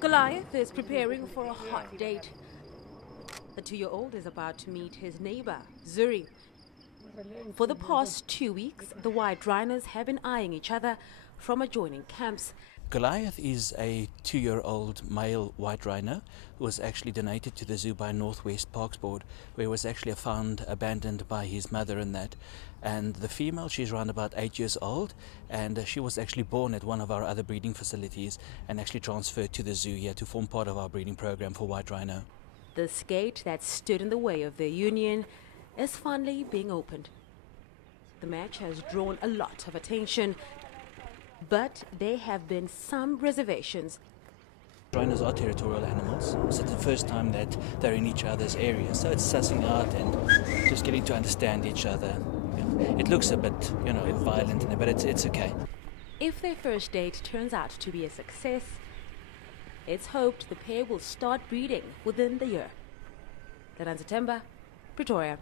Goliath is preparing for a hot date. The 2-year-old is about to meet his neighbor, Zuri. For the past 2 weeks, the white rhinos have been eyeing each other from adjoining camps. Goliath is a 2-year-old male white rhino who was actually donated to the zoo by Northwest Parks Board, where he was actually found abandoned by his mother and that. And the female, she's around about 8 years old, and she was actually born at one of our other breeding facilities and actually transferred to the zoo here to form part of our breeding program for white rhino. This gate that stood in the way of their union is finally being opened. The match has drawn a lot of attention, but there have been some reservations. Rhinos are territorial animals, so it's the first time that they're in each other's area, so it's sussing out and just getting to understand each other. It looks a bit, violent, but it's okay. If their first date turns out to be a success, it's hoped the pair will start breeding within the year. September, Pretoria.